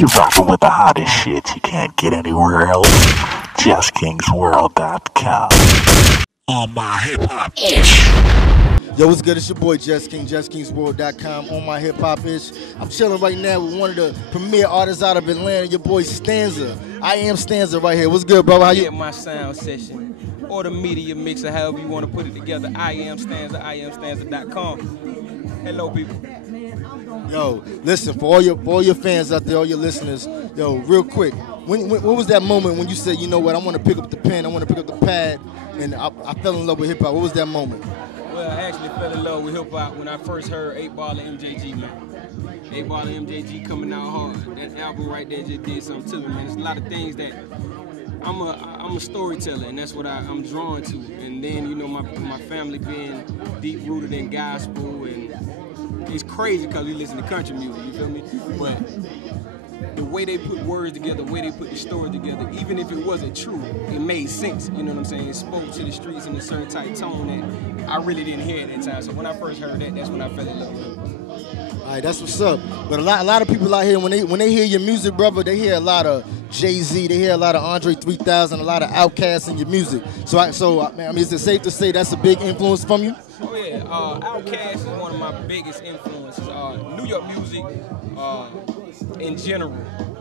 You rockin' with the hottest shit you can't get anywhere else. JustKingsWorld.com. On my hip hop ish. Yo, what's good? It's your boy Just King, JustKingsWorld.com on my hip hop ish. I'm chilling right now with one of the premier artists out of Atlanta, your boy Stanza. I am Stanza right here. What's good, brother? How you? Yeah, my sound session or the media mixer, however you want to put it together. I am Stanza, IamStanza.com. Hello, people. Yo, listen, for all your fans out there, all your listeners, yo, real quick, what was that moment when you said, you know what, I want to pick up the pen, I want to pick up the pad, and I fell in love with hip hop? What was that moment? Well, I actually fell in love with hip hop when I first heard 8 Ball and MJG, man. 8 Ball and MJG coming out hard. That album right there just did something to me, man. There's a lot of things that I'm a storyteller, and that's what I'm drawn to. And then, you know, my family being deep rooted in gospel, and it's crazy because we listen to country music, you feel me? But the way they put words together, the way they put the story together, even if it wasn't true, it made sense, you know what I'm saying? It spoke to the streets in a certain type tone that I really didn't hear at that time. So when I first heard that, that's when I fell in love with it. All right, that's what's up. But a lot of people out here, when they hear your music, brother, they hear a lot of Jay-Z, they hear a lot of Andre 3000, a lot of Outkast in your music. So I mean, is it safe to say that's a big influence from you? Oh yeah, Outkast is one of my biggest influences. New York music, in general,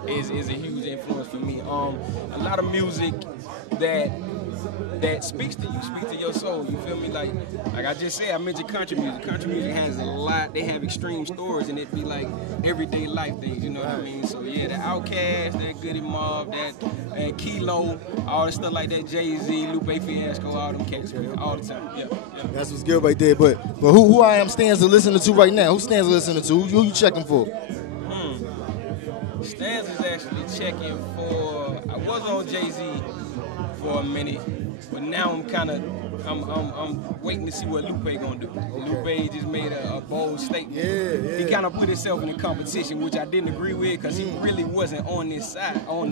is a huge influence for me. A lot of music that speaks to you, speaks to your soul. You feel me? Like I just said, I mentioned country music. Country music has a lot. They have extreme stories, and it be like everyday life things. You know what I mean? So yeah, the Outkast, that Goody Mob, and Kilo, all the stuff like that. Jay-Z, Lupe Fiasco, all them cats, all the time. Yeah. That's what's good right there. But who I am Stanza listening to right now? Who Stanza listening to? Who you checking for? Stanza's actually checking for. I was on Jay-Z for a minute, but now I'm waiting to see what Lupe gonna do. Lupe just made a bold statement. Yeah. He kind of put himself in a competition, which I didn't agree with, because he really wasn't on that side. I'm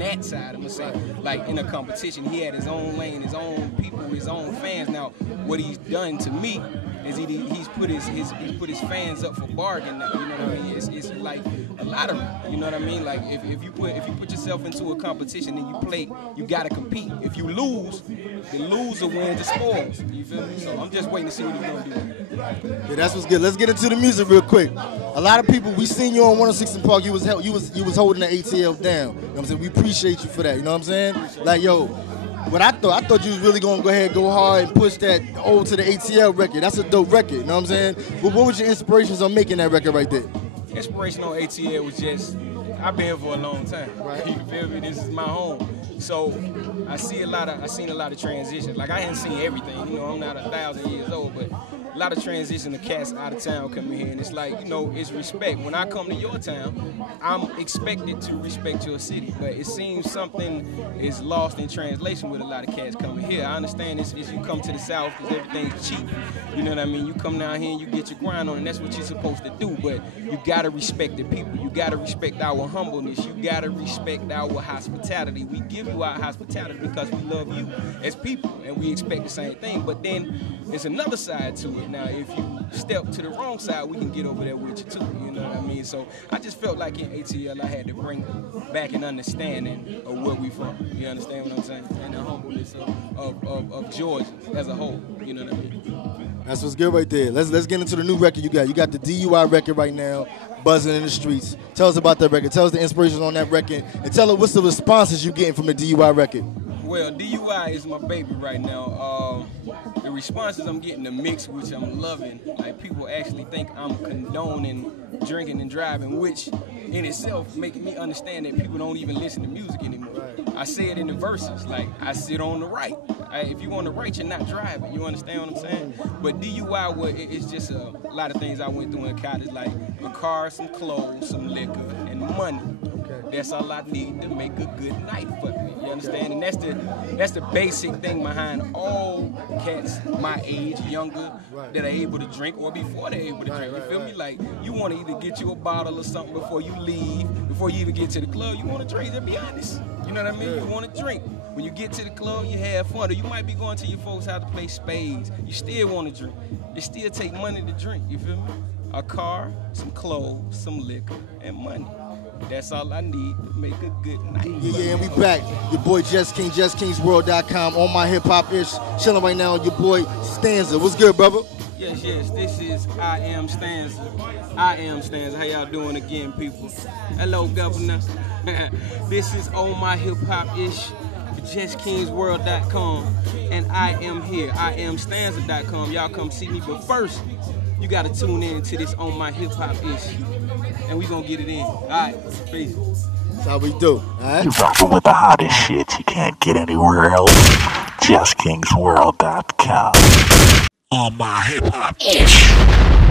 gonna say, like in a competition, he had his own lane, his own people, his own fans. Now, what he's done to me is he's put his fans up for bargain now. You know what I mean? It's like a lot of, you know what I mean? Like if you put yourself into a competition and you play, you gotta compete. If you lose, the loser wins the spoils. You feel me? So I'm just waiting to see what he's gonna do. Yeah, that's what's good. Let's get into the music real quick. A lot of people, we seen you on 106 in Park. You was holding the ATL down. You know what I'm saying? We appreciate you for that. You know what I'm saying? Like, yo, what I thought you was really gonna go ahead and go hard and push that old to the ATL record. That's a dope record. You know what I'm saying? But what was your inspirations on making that record right there? Inspiration on ATL was just, I've been here for a long time. Right. You feel me? This is my home. So I seen a lot of transitions. Like I hadn't seen everything. You know, I'm not 1,000 years old, but a lot of transition of cats out of town coming here, and it's like, you know, it's respect. When I come to your town, I'm expected to respect your city, but it seems something is lost in translation with a lot of cats coming here. I understand this is you come to the South because everything's cheap. You know what I mean? You come down here and you get your grind on, and that's what you're supposed to do. But you gotta respect the people. You gotta respect our humbleness. You gotta respect our hospitality. We give you our hospitality because we love you as people, and we expect the same thing. But then there's another side to it. Now, if you step to the wrong side, we can get over there with you too. You know what I mean? So I just felt like in ATL I had to bring back an understanding of where we from. You understand what I'm saying? And the humbleness of Georgia as a whole. You know what I mean? That's what's good right there. Let's get into the new record you got. You got the DUI record right now, buzzing in the streets. Tell us about that record. Tell us the inspiration on that record, and tell us what's the responses you getting from the DUI record. Well, DUI is my baby right now. The responses I'm getting, the mix, which I'm loving. Like, people actually think I'm condoning drinking and driving, which in itself making me understand that people don't even listen to music anymore. I say it in the verses, like, I sit on the right. If you on the right, you're not driving. You understand what I'm saying? But DUI, it's just a lot of things I went through in college, like a car, some clothes, some liquor, and money. That's all I need to make a good night for me. You understand? And that's the basic thing behind all cats my age, younger, that are able to drink or before they're able to drink. You feel me? Like, you want to either get you a bottle or something before you leave, before you even get to the club. You want to drink, to be honest. You know what I mean? You want to drink. When you get to the club, you have fun. Or you might be going to your folks' house to play spades. You still want to drink. It still take money to drink. You feel me? A car, some clothes, some liquor, and money. That's all I need to make a good night. Yeah, and we back. Your boy Just King, JustKingsWorld.com. On my hip hop ish. Chilling right now with your boy Stanza. What's good, brother? Yes, this is I Am Stanza. I Am Stanza. How y'all doing again, people? Hello, Governor. This is On My Hip Hop Ish. JustKingsWorld.com. And I am here. I am Stanza.com. Y'all come see me, but first, you gotta tune in to this On My Hip Hop Ish. And we gonna get it in. Alright, peace. That's how we do. Alright? You rockin' with the hottest shit you can't get anywhere else. JustKingsWorld.com. On my hip hop ish.